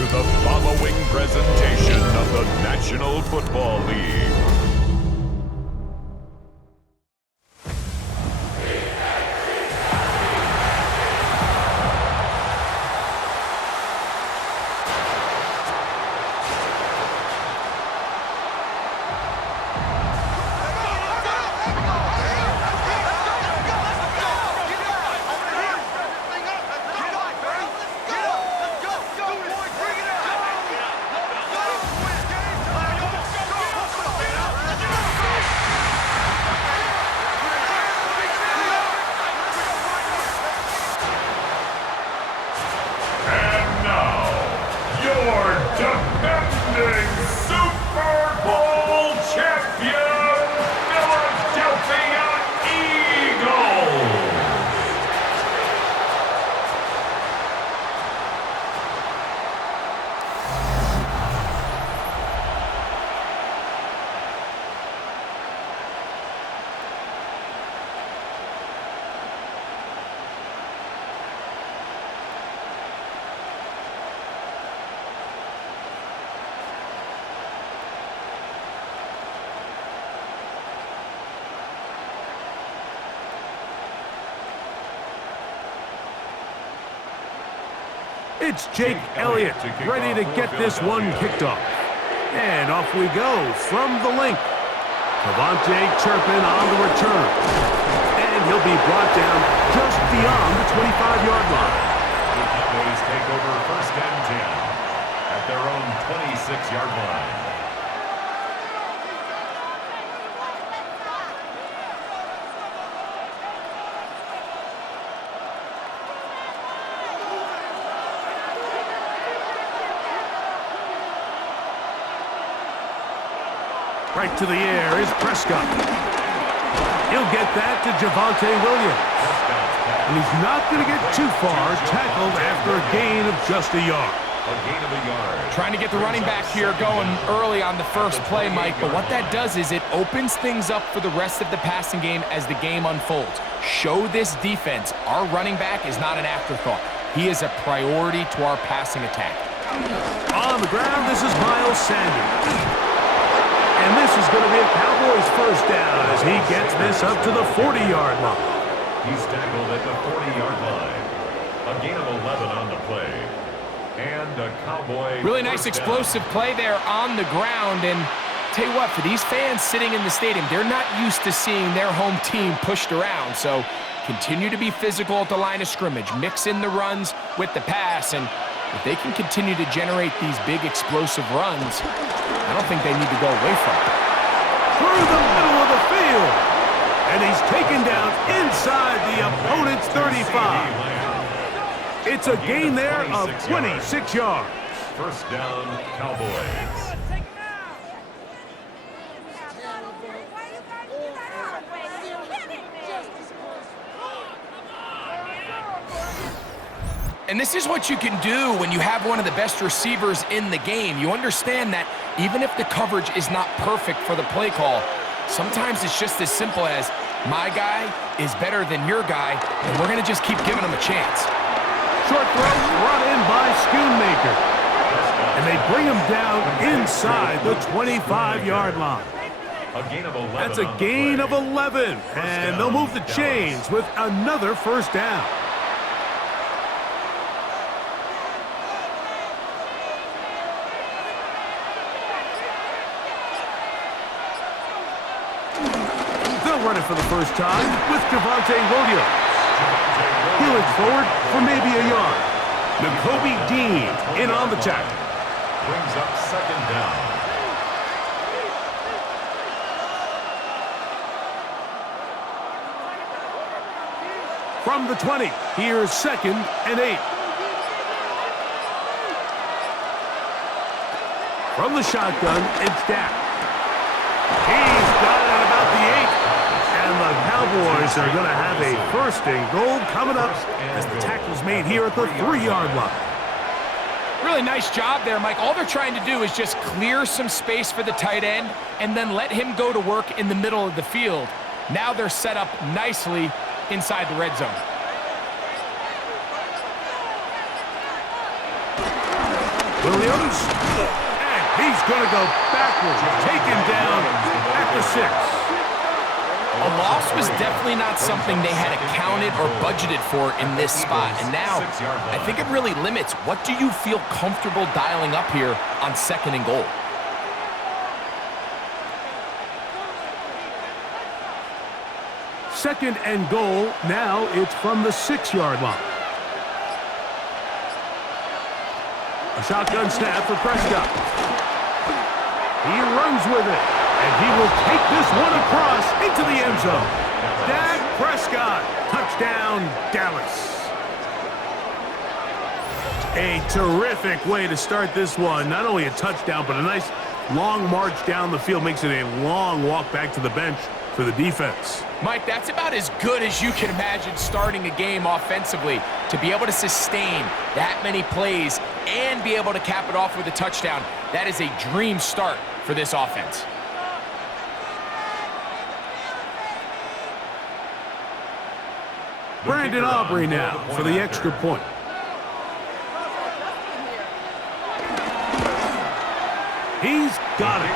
to the following presentation of the National Football League. Defending Super Bowl champion, Philadelphia Eagles. It's Jake Elliott ready to get this one kicked off. And off we go from the link. Devontae Turpin on the return. And he'll be brought down just beyond the 25-yard line. The Cowboys take over 1st and 10 at their own 26-yard line. Right to the air is Prescott. He'll get that to Javonte Williams. And he's not going to get too far, tackled after a gain of just a yard. A gain of a yard. Trying to get the running back here going early on the first play, Mike, but what that does is it opens things up for the rest of the passing game as the game unfolds. Show this defense our running back is not an afterthought. He is a priority to our passing attack. On the ground, this is Miles Sanders. And this is going to be a Cowboys first down as he gets this up to the 40-yard line. He's tackled at the 40-yard line. A gain of 11 on the play. And a Cowboy really nice explosive play there on the ground. And tell you what, for these fans sitting in the stadium, they're not used to seeing their home team pushed around. So continue to be physical at the line of scrimmage. Mix in the runs with the pass. And if they can continue to generate these big explosive runs, I don't think they need to go away from it. Through the middle of the field. And he's taken down inside the opponent's 35. It's a gain there of 26 yards. First down, Cowboys. And this is what you can do when you have one of the best receivers in the game. You understand that even if the coverage is not perfect for the play call, sometimes it's just as simple as my guy is better than your guy, and we're going to just keep giving him a chance. Short throw brought in by Schoonmaker. And they bring him down inside the 25-yard line. A gain of 11. That's a gain of 11. And they'll move the chains with another first down. Run it for the first time with Javonte Williams. He looks forward for maybe a yard. Nakobe Dean in on the tackle. Brings up 2nd down. From the 20, here's 2nd and 8. From the shotgun, it's Dak. He's got it at about the 8. And the Cowboys are going to have a 1st and goal coming up as the tackle's made here at the 3-yard line. Really nice job there, Mike. All they're trying to do is just clear some space for the tight end and then let him go to work in the middle of the field. Now they're set up nicely inside the red zone. Williams. And he's going to go backwards. Taken down at the 6. A loss was definitely not something they had accounted or budgeted for in this spot. And now, I think it really limits what do you feel comfortable dialing up here on 2nd and goal. Second and goal. Now it's from the 6-yard line. A shotgun snap for Prescott. He runs with it, and he will take this one across into the end zone. Dak Prescott, touchdown, Dallas. A terrific way to start this one. Not only a touchdown, but a nice long march down the field. Makes it a long walk back to the bench for the defense. Mike, that's about as good as you can imagine starting a game offensively. To be able to sustain that many plays and be able to cap it off with a touchdown, that is a dream start for this offense. Brandon Aubrey now for the extra point. He's got it.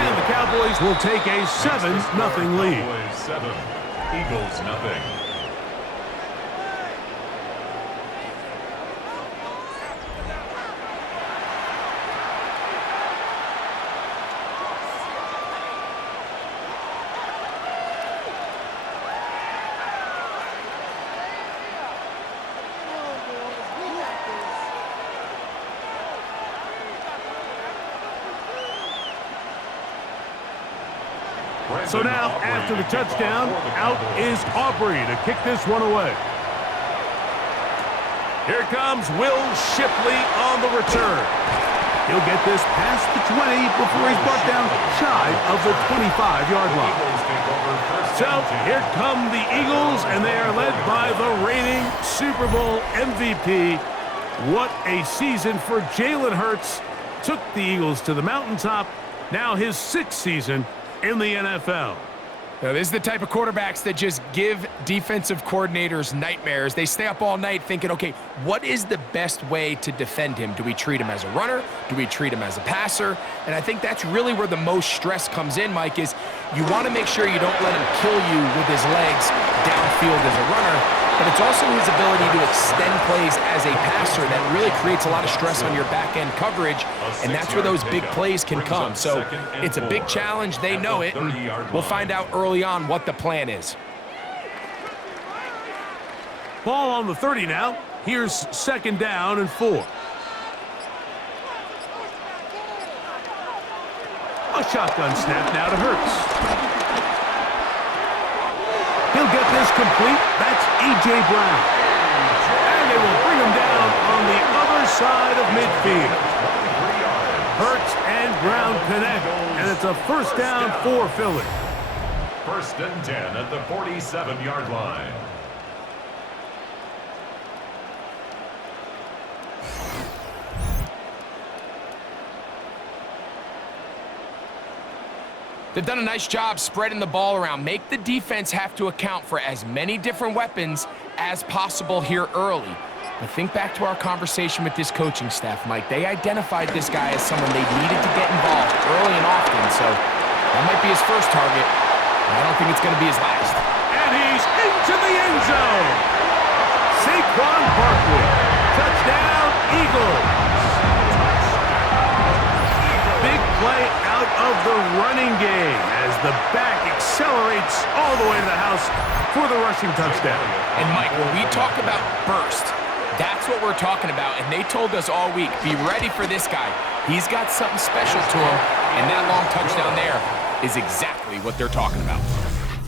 And the Cowboys will take a 7-0 lead. Cowboys 7, Eagles nothing. So now, after the touchdown, out is Aubrey to kick this one away. Here comes Will Shipley on the return. He'll get this past the 20 before he's brought down shy of the 25-yard line. So here come the Eagles, and they are led by the reigning Super Bowl MVP. What a season for Jalen Hurts. Took the Eagles to the mountaintop. Now his 6th season in the NFL. Now, this is the type of quarterbacks that just give defensive coordinators nightmares. They stay up all night thinking, okay, what is the best way to defend him? Do we treat him as a runner? Do we treat him as a passer? And I think that's really where the most stress comes in, Mike, is you want to make sure you don't let him kill you with his legs downfield as a runner, but it's also his ability to extend plays as a passer that really creates a lot of stress on your back-end coverage, and that's where those big plays can come. So it's a big challenge. They know it, and we'll find out early on what the plan is. Ball on the 30 now. Here's 2nd down and 4. A shotgun snap now to Hurts. He'll get this complete. That's A.J. Brown. And they will bring him down on the other side of midfield. Hurts and Brown connect, and it's a 1st down for Philly. 1st and 10 at the 47-yard line. They've done a nice job spreading the ball around. Make the defense have to account for as many different weapons as possible here early. But think back to our conversation with this coaching staff, Mike. They identified this guy as someone they needed to get involved early and often, so that might be his first target, but I don't think it's going to be his last. And he's into the end zone. Saquon Barkley. Touchdown, Eagles. Big play out of the running game as the back accelerates all the way to the house for the rushing touchdown. And Mike, when we talk about burst, that's what we're talking about, and they told us all week, be ready for this guy. He's got something special to him, and that long touchdown there is exactly what they're talking about.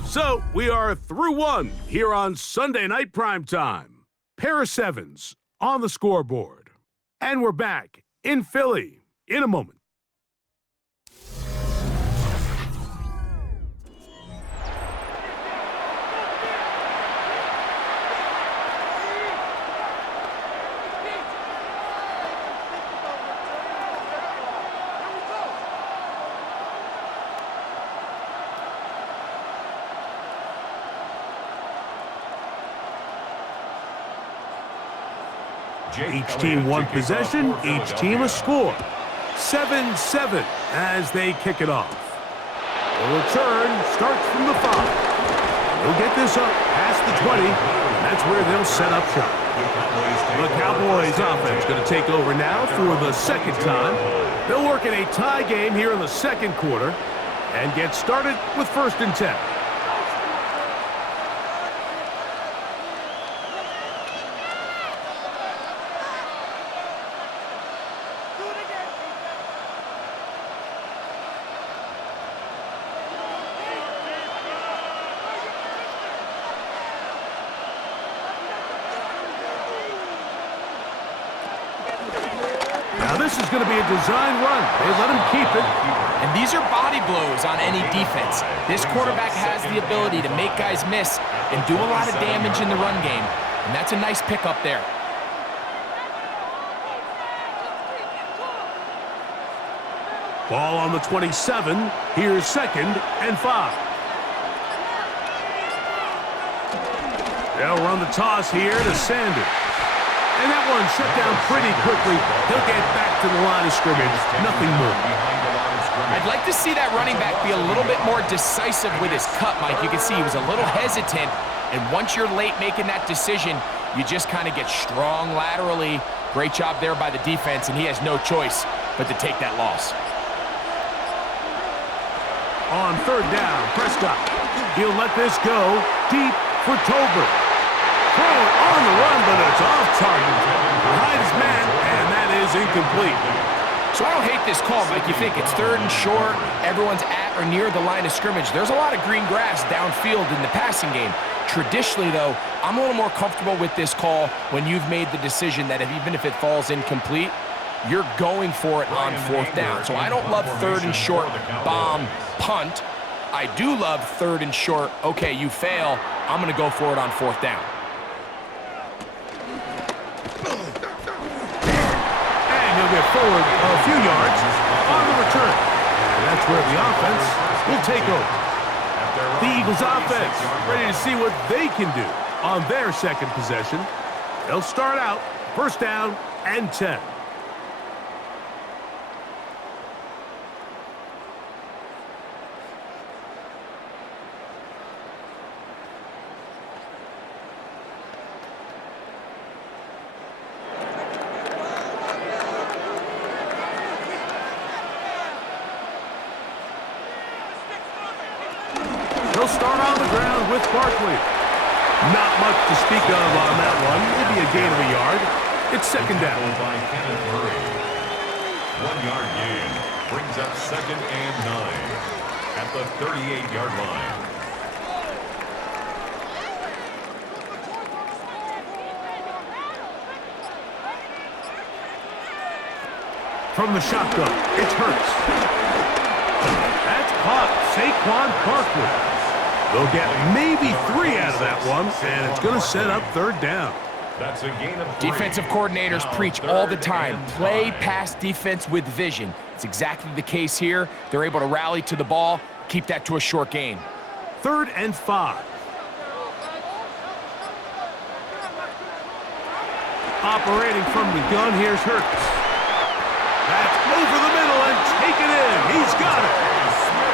So we are through one here on Sunday Night Primetime. Pair of sevens on the scoreboard. And we're back in Philly in a moment. Each team one possession, each team a score. 7-7 as they kick it off. The return starts from the 5. They'll get this up past the 20, and that's where they'll set up shop. The Cowboys offense going to take over now for the second time. They'll work in a tie game here in the second quarter and get started with 1st and 10. Now this is going to be a design run. They let him keep it. And these are body blows on any defense. This quarterback has the ability to make guys miss and do a lot of damage in the run game. And that's a nice pickup there. Ball on the 27. Here's 2nd and 5. They'll run the toss here to Sanders. And that one shut down pretty quickly. He'll get back to the line of scrimmage. Nothing more. I'd like to see that running back be a little bit more decisive with his cut, Mike. You can see he was a little hesitant. And once you're late making that decision, you just kind of get strong laterally. Great job there by the defense, and he has no choice but to take that loss. On 3rd down, Prescott. He'll let this go deep for Tolbert. Throw it on the run, but it's off target. Behind his man, and that is incomplete. So I don't hate this call, Mike. You think it's 3rd and short, everyone's at or near the line of scrimmage. There's a lot of green grass downfield in the passing game. Traditionally, though, I'm a little more comfortable with this call when you've made the decision that even if it falls incomplete, you're going for it on 4th down. So I don't love 3rd and short, bomb, punt. I do love 3rd and short, okay, you fail, I'm going to go for it on 4th down. Get forward a few yards on the return. And that's where the offense will take over. The Eagles offense ready to see what they can do on their 2nd possession. They'll start out 1st down and 10. They'll start on the ground with Barkley. Not much to speak of on that one. Maybe a gain of a yard. It's 2nd down. By Kenneth Murray. 1-yard gain brings up 2nd and 9 at the 38-yard line. From the shotgun, it's Hurts. That's caught. Saquon Barkley. They'll get maybe 3 out of that one, and it's going to set up 3rd down. That's a gain of 3. Defensive coordinators preach all the time, play pass defense with vision. It's exactly the case here. They're able to rally to the ball, keep that to a short gain. 3rd and 5. Operating from the gun, here's Hurts. That's over the middle and taken in. He's got it.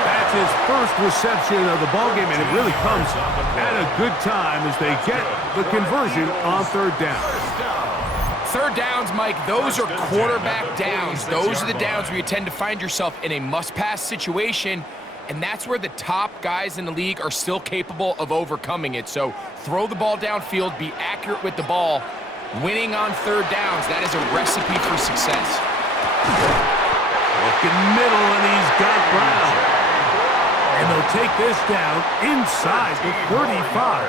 That's his first reception of the ballgame, and it really comes at a good time as they get the conversion on 3rd down. 3rd downs, Mike, those are quarterback downs. Those are the downs where you tend to find yourself in a must-pass situation, and that's where the top guys in the league are still capable of overcoming it. So throw the ball downfield, be accurate with the ball. Winning on 3rd downs, that is a recipe for success. Looking middle, and he's got Brown. And they'll take this down inside the 35.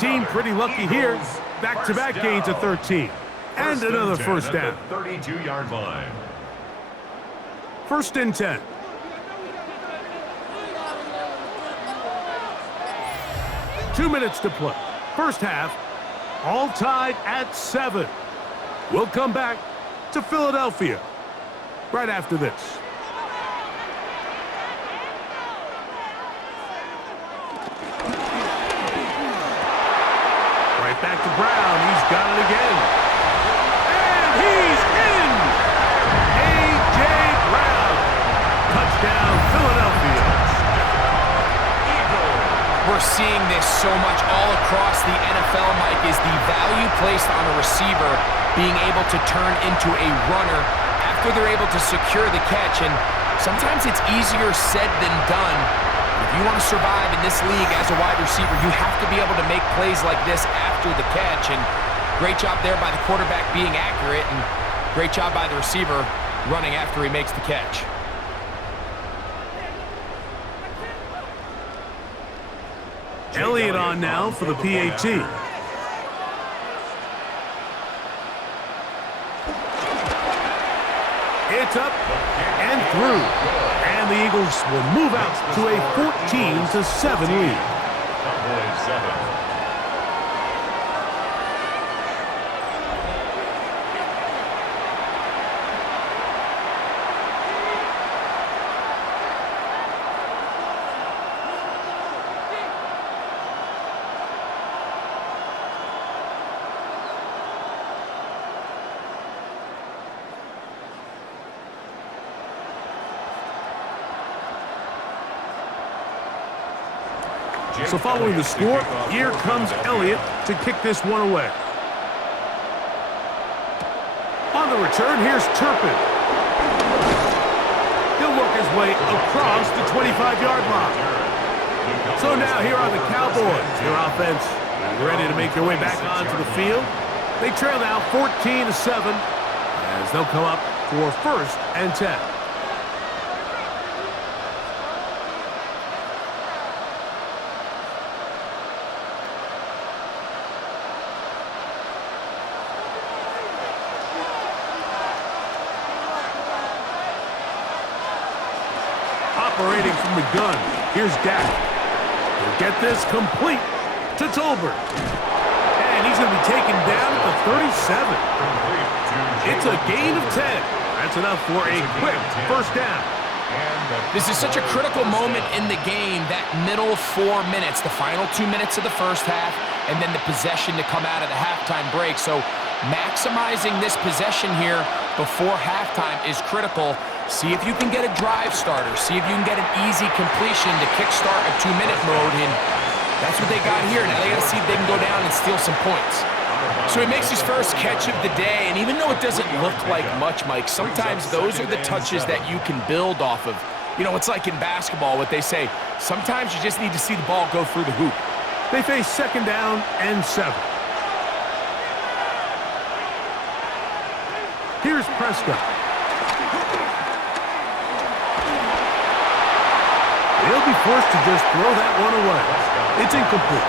13 pretty lucky here. Back-to-back gains of 13. And another 1st down. 32-yard line. 1st and 10. Two minutes to play. First half, all tied at 7. We'll come back to Philadelphia right after this. Right back to Brown. He's got it again. and he's in! A.J. Brown. Touchdown, Philadelphia. We're seeing this so much all across the NFL, Mike, is the value placed on a receiver being able to turn into a runner after they're able to secure the catch. And sometimes it's easier said than done. If you want to survive in this league as a wide receiver, you have to be able to make plays like this after the catch. And great job there by the quarterback being accurate, and great job by the receiver running after he makes the catch. Elliott on now for the PAT. It's up and through. And the Eagles will move out to a 14-7 lead. Cowboys 7. So following the score, here comes Elliott to kick this one away. On the return, here's Turpin. He'll work his way across the 25-yard line. So now here are the Cowboys. Their offense ready to make their way back onto the field. They trail now 14-7 as they'll come up for 1st and 10. Operating from the gun, here's Dak. He'll get this complete to Tolbert. And he's going to be taken down at the 37. It's a gain of 10. That's enough for a quick 1st down. This is such a critical moment in the game, that middle 4 minutes, the final 2 minutes of the first half, and then the possession to come out of the halftime break. So maximizing this possession here before halftime is critical. See if you can get a drive starter. See if you can get an easy completion to kickstart a 2-minute mode, and that's what they got here. Now they got to see if they can go down and steal some points. So he makes his first catch of the day, and even though it doesn't look like much, Mike, sometimes those are the touches that you can build off of. You know, it's like in basketball, what they say, sometimes you just need to see the ball go through the hoop. They face 2nd down and 7. Here's Prescott. He'll be forced to just throw that one away. It's incomplete.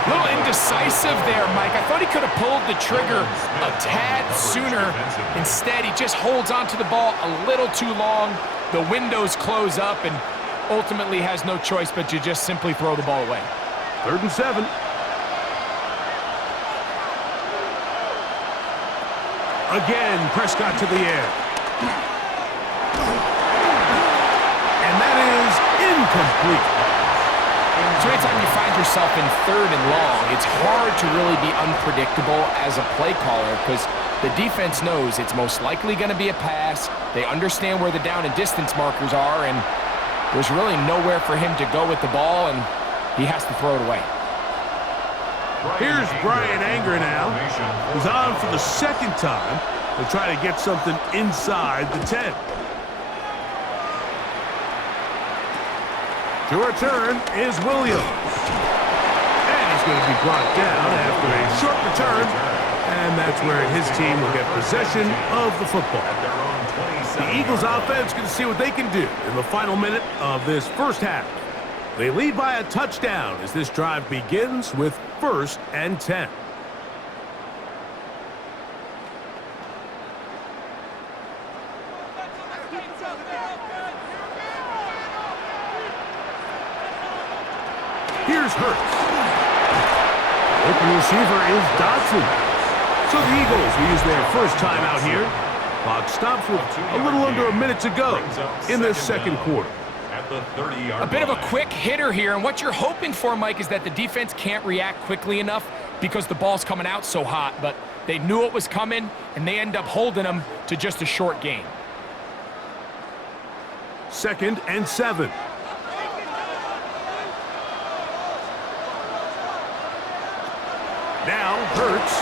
A little indecisive there, Mike. I thought he could have pulled the trigger a tad sooner. Instead, he just holds onto the ball a little too long. The windows close up, and ultimately has no choice but to just simply throw the ball away. 3rd and 7. Again, Prescott to the air. And that is incomplete. So anytime you find yourself in 3rd and long, it's hard to really be unpredictable as a play caller because the defense knows it's most likely going to be a pass. They understand where the down and distance markers are, and there's really nowhere for him to go with the ball, and he has to throw it away. Here's Brian Anger now. He's on for the 2nd time to try to get something inside the 10. To return is Williams. And he's going to be brought down after a short return. And that's where his team will get possession of the football. The Eagles offense can see what they can do in the final minute of this 1st half. They lead by a touchdown as this drive begins with 1st and 10. Here's Hurts. The open receiver is Dodson. So the Eagles will use their 1st time out here. Clock stops with a little under a minute to go in this 2nd quarter. the 30-yard line. A bit of a quick hitter here, and what you're hoping for, Mike, is that the defense can't react quickly enough because the ball's coming out so hot, but they knew it was coming, and they end up holding them to just a short gain. 2nd and 7. Now Hurts.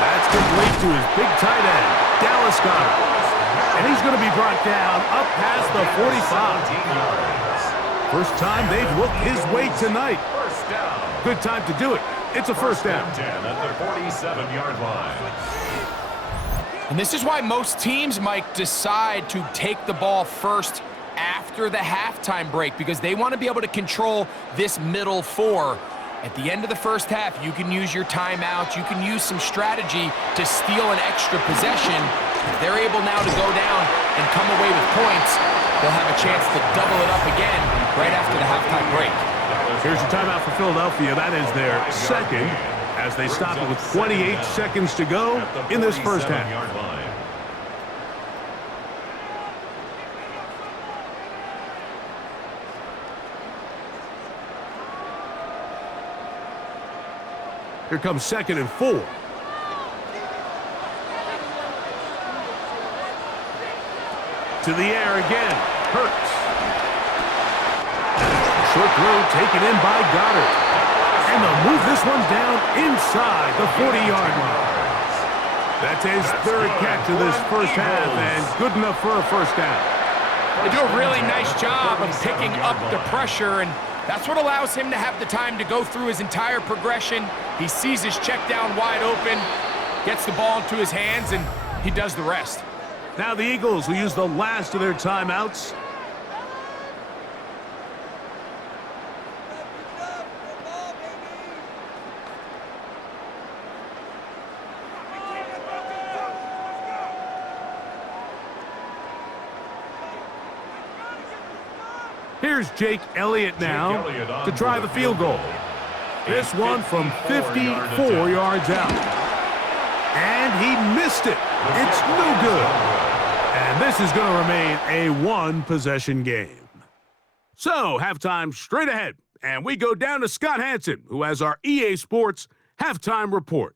That's complete to his big tight end, Dallas Goedert. And he's going to be brought down up past the 45. First time they've looked his way tonight. Good time to do it. It's a first down. 10 at the 47-yard line. And this is why most teams, Mike, decide to take the ball first after the halftime break, because they want to be able to control this middle four. At the end of the first half, you can use your timeouts. You can use some strategy to steal an extra possession. If they're able now to go down and come away with points, they'll have a chance to double it up again right after the halftime break. Here's a timeout for Philadelphia. That is their second, as they stop it with 28 seconds to go in this first half. Here comes 2nd and 4. To the air again. Hurts. Short throw taken in by Goddard. And they'll move this one down inside the 40-yard line. That's his third catch of this first half, and good enough for a first down. They do a really nice job of picking up the pressure, and that's what allows him to have the time to go through his entire progression. He sees his check down wide open, gets the ball into his hands, and he does the rest. Now the Eagles will use the last of their timeouts. Here's Jake Elliott now to try the field goal. This one from 54 yards out. And he missed it. It's no good. And this is going to remain a one-possession game. So, halftime straight ahead. And we go down to Scott Hansen, who has our EA Sports halftime report.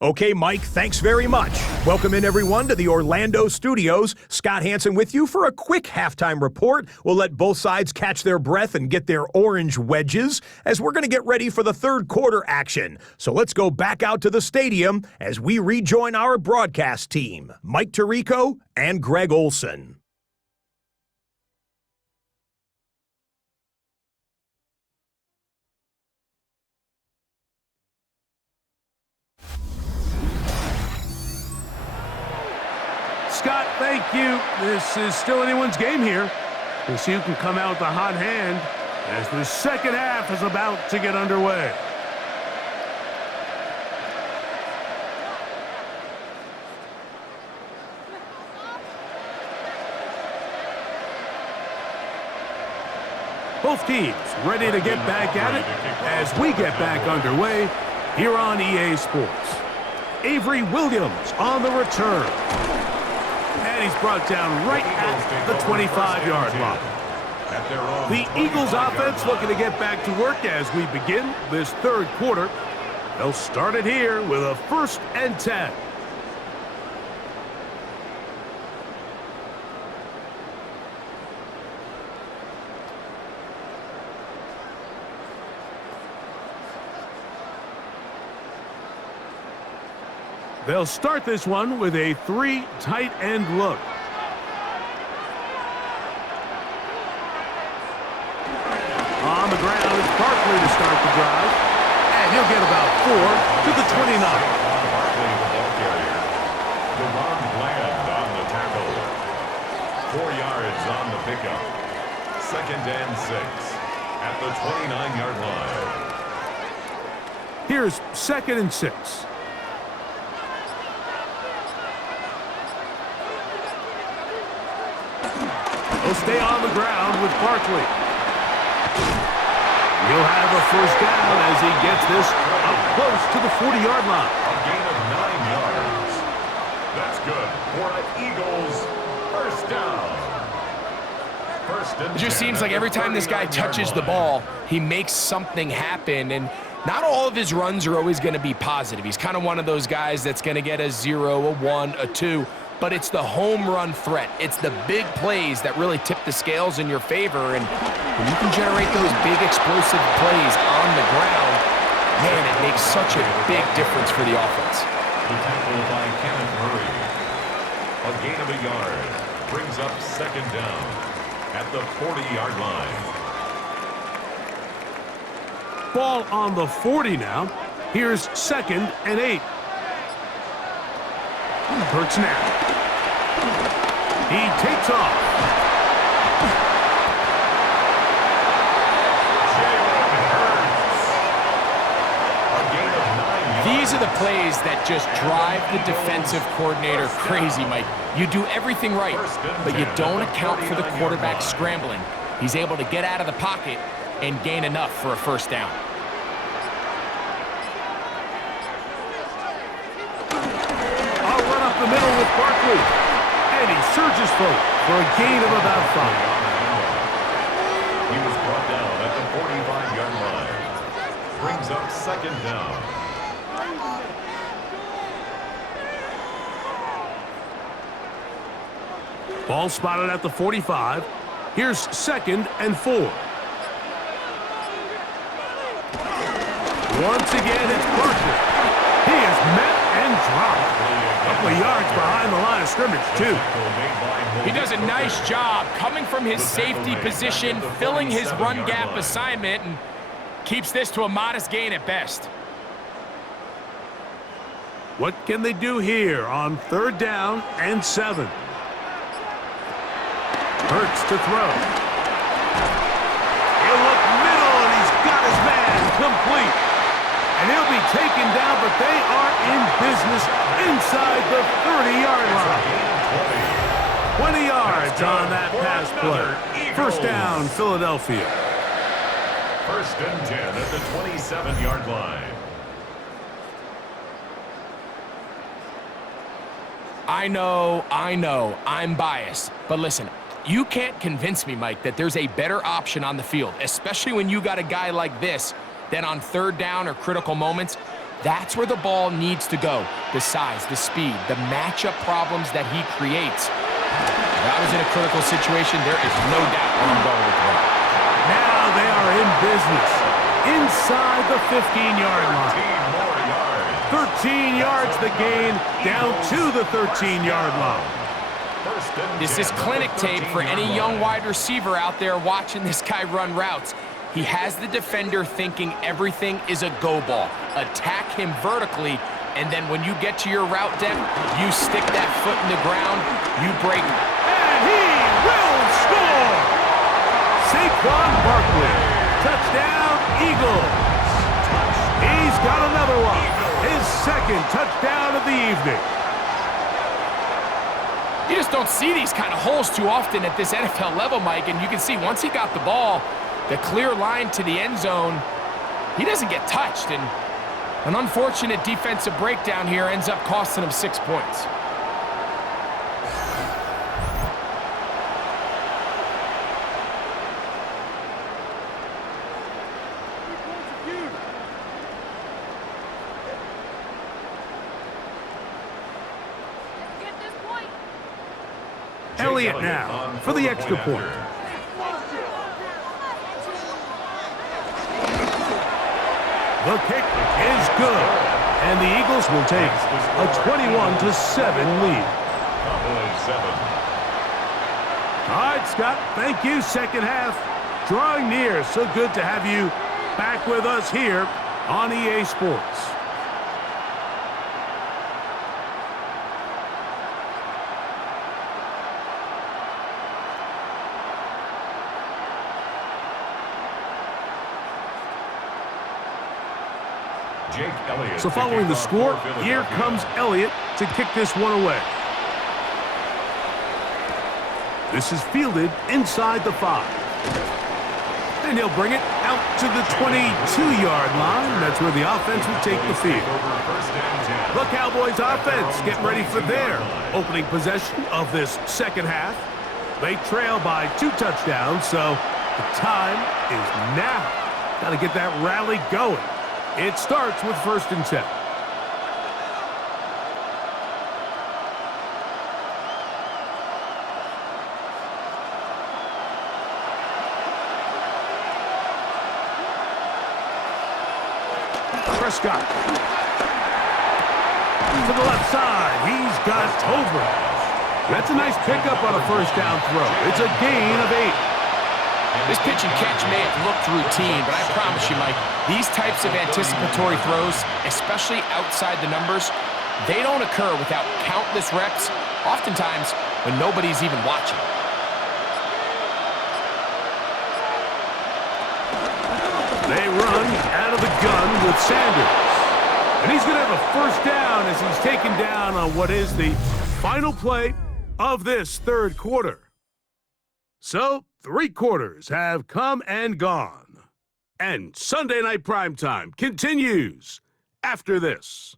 Okay, Mike, thanks very much. Welcome in, everyone, to the Orlando studios. Scott Hansen with you for a quick halftime report. We'll let both sides catch their breath and get their orange wedges as we're going to get ready for the third quarter action. So let's go back out to the stadium as we rejoin our broadcast team, Mike Tirico and Greg Olson. Scott, thank you. This is still anyone's game here. We'll see who can come out with a hot hand as the second half is about to get underway. Both teams ready to get back at it as we get back underway here on EA Sports. Avery Williams on the return. And he's brought down right at the 25-yard line. The Eagles offense looking to get back to work as we begin this third quarter. They'll start it here with a 1st and 10. They'll start this one with a 3 tight end look. On the ground, it's Barkley to start the drive. And he'll get about 4 to the 29. Deron Bland on the tackle. 4 yards on the pickup. 2nd and 6 at the 29-yard line. Here's 2nd and 6. He'll stay on the ground with Barkley. He'll have a first down as he gets this up close to the 40-yard line. A gain of 9 yards. That's good for an Eagles first down. It just seems like every time this guy touches the ball, he makes something happen, and not all of his runs are always going to be positive. He's kind of one of those guys that's going to get a 0, a 1, a 2, but it's the home run threat. It's the big plays that really tip the scales in your favor, and when you can generate those big explosive plays on the ground, man, it makes such a big difference for the offense. The tackle by Kenneth Murray. A gain of a yard brings up second down at the 40-yard line. Ball on the 40 now. Here's 2nd and 8. Hurts now. He takes off. These are the plays that just drive the defensive coordinator crazy, Mike. You do everything right, but you don't account for the quarterback scrambling. He's able to get out of the pocket and gain enough for a first down. I'll run up the middle with Barkley. And he surges forward for a gain of about 5. He was brought down at the 45-yard line. Brings up second down. Ball spotted at the 45. Here's 2nd and 4. Once again, it's Barkley. He is met and dropped. A couple of yards behind the line of scrimmage, too. He does a nice job coming from his safety position, filling his run gap assignment, and keeps this to a modest gain at best. What can they do here on 3rd down and 7? Hurts to throw. He'll look middle, and he's got his man complete. And he'll be taken down, but they are in business inside the 30-yard line. 20 yards on that pass play. First down, Philadelphia. 1st and 10 at the 27-yard line. I know, I'm biased. But listen, you can't convince me, Mike, that there's a better option on the field, especially when you got a guy like this, that on 3rd down or critical moments, that's where the ball needs to go. The size, the speed, the matchup problems that he creates. If I was in a critical situation, there is no doubt where I'm going with the ball. Now they are in business inside the 15-yard line. 13 yards the gain, down to the 13-yard line. This is clinic tape for any young wide receiver out there watching this guy run routes. He has the defender thinking everything is a go ball. Attack him vertically, and then when you get to your route depth, you stick that foot in the ground, you break. And he will score! Saquon Barkley, touchdown Eagles. He's got another one, his 2nd touchdown of the evening. You just don't see these kind of holes too often at this NFL level, Mike, and you can see once he got the ball, the clear line to the end zone, he doesn't get touched, and an unfortunate defensive breakdown here ends up costing him 6 points. Elliott now for the extra point. The kick is good, and the Eagles will take a 21-7 lead. All right, Scott, thank you. Second half drawing near. So good to have you back with us here on EA Sports. So following the score, here comes Elliott to kick this one away. This is fielded inside the 5. And he'll bring it out to the 22-yard line. That's where the offense will take the field. The Cowboys offense getting ready for their opening possession of this second half. They trail by 2 touchdowns, so the time is now. Got to get that rally going. It starts with 1st and 10. Prescott. To the left side. He's got Tolbert. That's a nice pickup on a 1st down throw. It's a gain of 8. This pitch and catch may have looked routine, but I promise you, Mike, these types of anticipatory throws, especially outside the numbers, they don't occur without countless reps, oftentimes when nobody's even watching. They run out of the gun with Sanders. And he's going to have a 1st down as he's taken down on what is the final play of this 3rd quarter. So, 3 quarters have come and gone. And Sunday Night Primetime continues after this.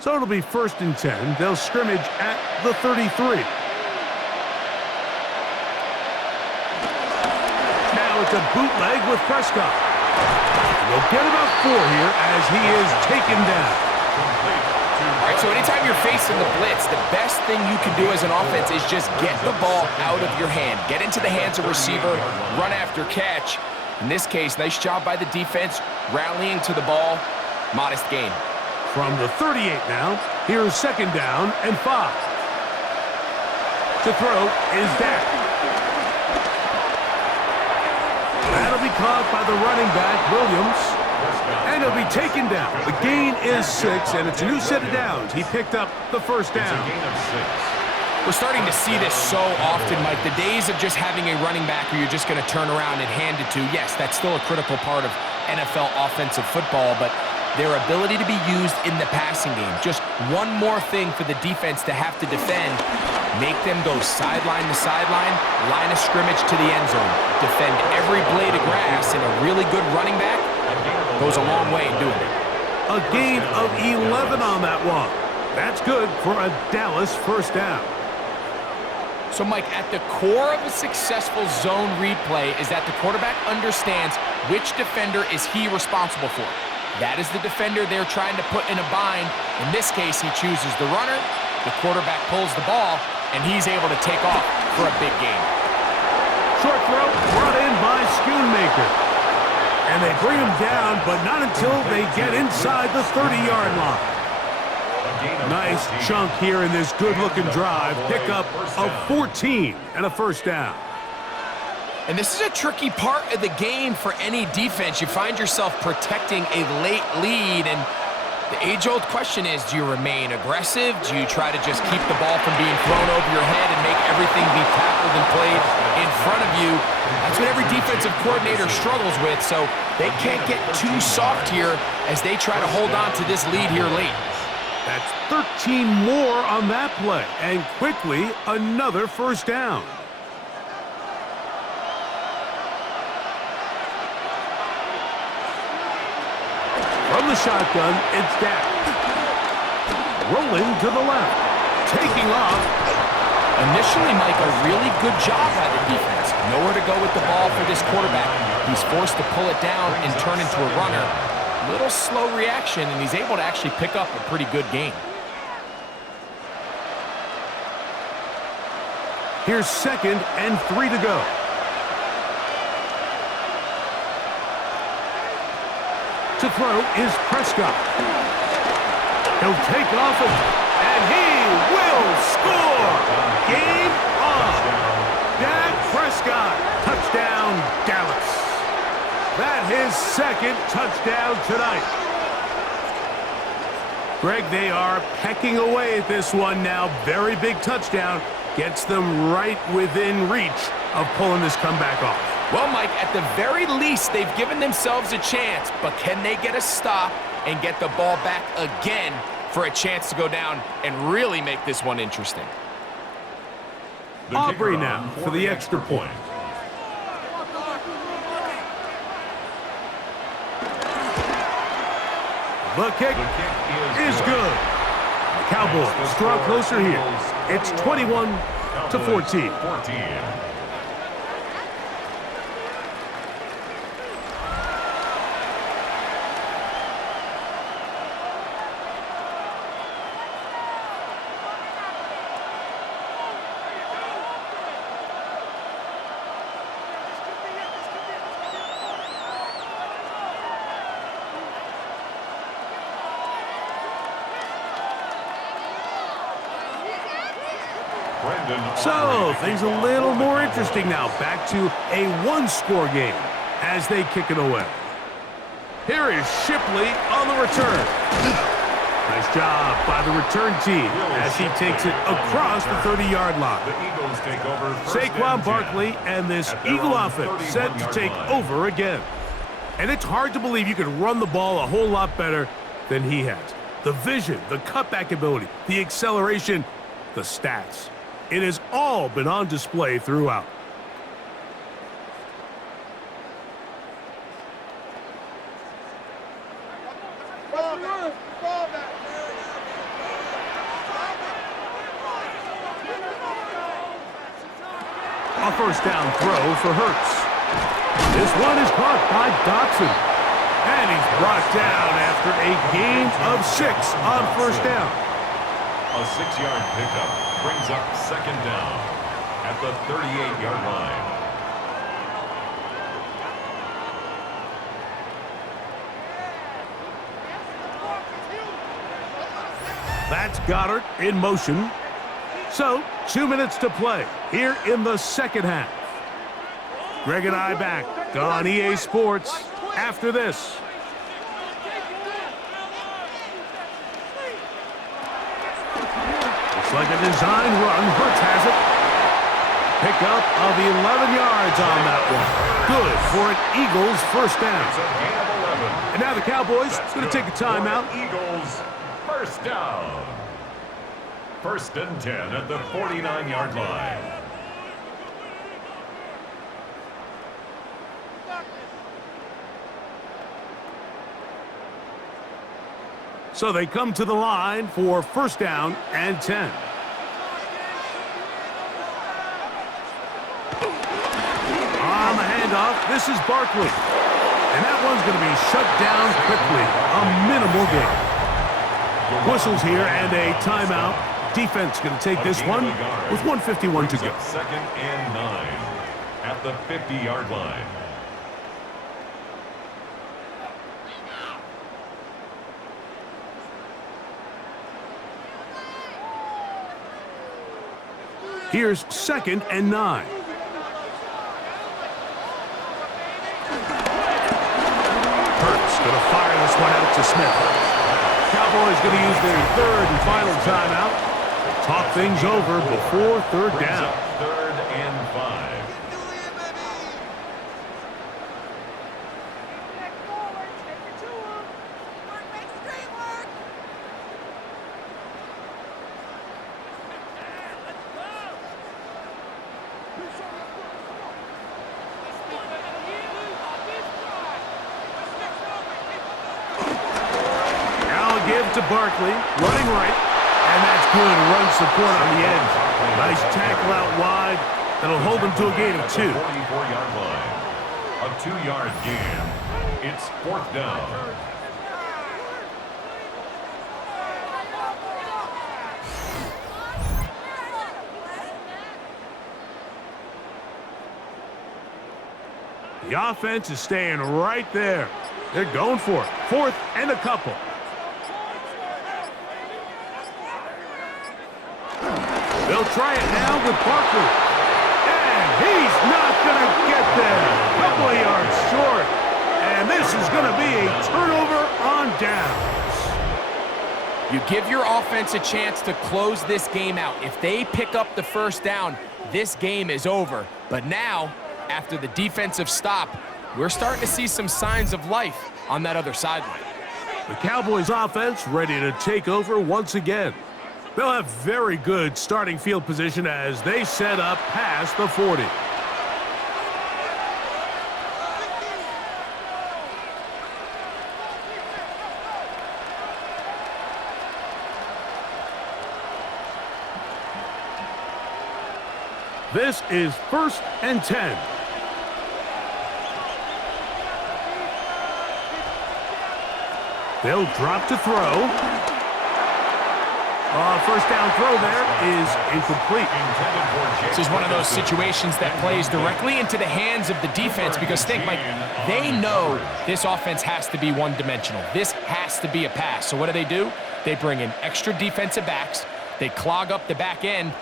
So it'll be 1st and 10. They'll scrimmage at the 33. Now it's a bootleg with Prescott. They'll get about 4 here as he is taken down. All right, so anytime you're facing the blitz, the best thing you can do as an offense is just get the ball out of your hand. Get into the hands of receiver, run after catch. In this case, nice job by the defense, rallying to the ball. Modest gain. From the 38 now, here's 2nd down and 5. To throw is Dak. That'll be caught by the running back, Williams. And he'll be taken down. The gain is 6, and it's a new set of downs. He picked up the 1st down. We're starting to see this so often, Mike. The days of just having a running back who you're just going to turn around and hand it to, yes, that's still a critical part of NFL offensive football, but their ability to be used in the passing game. Just one more thing for the defense to have to defend. Make them go sideline to sideline, line of scrimmage to the end zone. Defend every blade of grass, and a really good running back goes a long way in doing it. A gain of 11 on that one. That's good for a Dallas 1st down. So, Mike, at the core of a successful zone read play is that the quarterback understands which defender is he responsible for. That is the defender they're trying to put in a bind. In this case, he chooses the runner. The quarterback pulls the ball, and he's able to take off for a big gain. Short throw brought in by Schoonmaker. And they bring him down, but not until they get inside the 30-yard line. Nice chunk here in this good-looking drive. Pickup of 14 and a 1st down. And this is a tricky part of the game for any defense. You find yourself protecting a late lead, and the age-old question is, do you remain aggressive? Do you try to just keep the ball from being thrown over your head and make everything be tackled and played in front of you? That's what every defensive coordinator struggles with, so they can't get too soft here as they try to hold on to this lead here late. That's 13 more on that play, and quickly another 1st down. From the shotgun, it's Dak. Rolling to the left. Taking off. Initially, Mike, a really good job by the defense. Nowhere to go with the ball for this quarterback. He's forced to pull it down and turn into a runner. Little slow reaction, and he's able to actually pick up a pretty good gain. Here's 2nd and 3 to go. To throw is Prescott. He'll take off and he will score. Game on. Dak Prescott. Touchdown, Dallas. That his 2nd touchdown tonight. Greg, they are pecking away at this one now. Very big touchdown. Gets them right within reach of pulling this comeback off. Well, Mike, at the very least, they've given themselves a chance, but can they get a stop and get the ball back again for a chance to go down and really make this one interesting? Aubrey now for the extra point. The kick is good. The Cowboys draw closer here. It's 21-14. So, things a little more interesting now. Back to a one-score game as they kick it away. Here is Shipley on the return. Nice job by the return team as he takes it across the 30-yard line. Saquon Barkley and this Eagle offense set to take over again. And it's hard to believe you can run the ball a whole lot better than he has. The vision, the cutback ability, the acceleration, the stats. It has all been on display throughout. A first down throw for Hurts. This one is caught by Dotson. And he's brought down after a gain of 6 on first down. A 6-yard pickup brings up second down at the 38-yard line. That's Goddard in motion. So, 2 minutes to play here in the second half. Greg and I back on EA Sports after this. Looks like a design run. Hurts has it. Pickup of 11 yards on that one. Good for an Eagles first down. And now the Cowboys going to take a timeout. Eagles first down. First and 10 at the 49-yard line. So they come to the line for first down and 10. On the handoff, this is Barkley. And that one's going to be shut down quickly. A minimal gain. Whistles here and a timeout. Defense going to take this one with 1:51 to go. Second and 9 at the 50-yard line. Here's second and 9. Hurts going to fire this one out to Smith. Cowboys going to use their third and final timeout. Talk things over before third down. Third and 5. To Barkley, running right, and that's good run support on the edge. Nice tackle out wide. That'll hold him to a gain of 2. 44-yard line. A 2-yard gain. It's fourth down. The offense is staying right there. They're going for it. Fourth and a couple. They'll try it now with Barkley. And he's not going to get there. A couple of yards short. And this is going to be a turnover on downs. You give your offense a chance to close this game out. If they pick up the first down, this game is over. But now, after the defensive stop, we're starting to see some signs of life on that other sideline. The Cowboys offense ready to take over once again. They'll have very good starting field position as they set up past the 40. This is 1st and 10. They'll drop to throw. First down throw there is incomplete. This is one of those situations that plays directly into the hands of the defense because think, Mike, they know this offense has to be one-dimensional. This has to be a pass. So what do? They bring in extra defensive backs. They clog up the back end.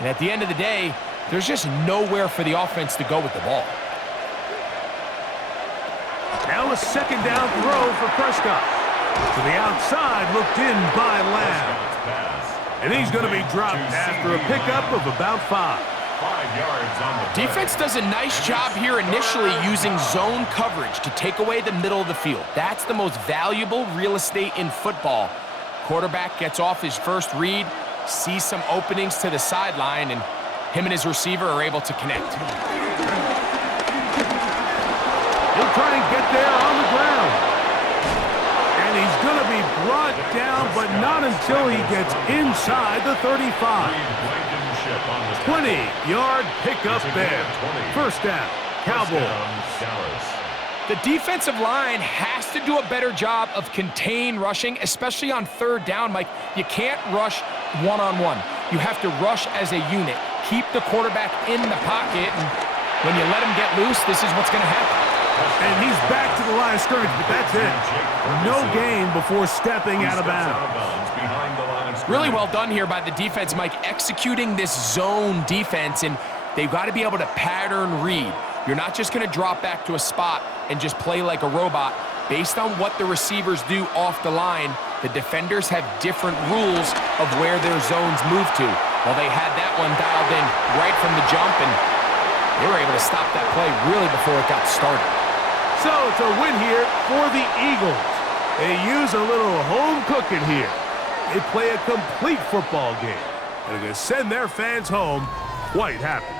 And at the end of the day, there's just nowhere for the offense to go with the ball. Now a second down throw for Prescott. To the outside, looked in by Lamb. And he's going to be dropped after a pickup of about 5. 5 yards on the play. Defense does a nice job here initially using zone coverage to take away the middle of the field. That's the most valuable real estate in football. Quarterback gets off his first read, sees some openings to the sideline, and him and his receiver are able to connect. He'll try and get there on the ground. And he's going to be brought down, but not until he gets inside the 35. 20-yard pickup there. First down, Cowboys. The defensive line has to do a better job of contain rushing, especially on 3rd down, Mike. You can't rush one-on-one. You have to rush as a unit. Keep the quarterback in the pocket, and when you let him get loose, this is what's going to happen. And he's back to the line of scrimmage, but that's it. No gain before stepping out of bounds. Really well done here by the defense, Mike, executing this zone defense, and they've got to be able to pattern read. You're not just going to drop back to a spot and just play like a robot. Based on what the receivers do off the line, the defenders have different rules of where their zones move to. Well, they had that one dialed in right from the jump, and they were able to stop that play really before it got started. So it's a win here for the Eagles. They use a little home cooking here. They play a complete football game. And they're going to send their fans home quite happy.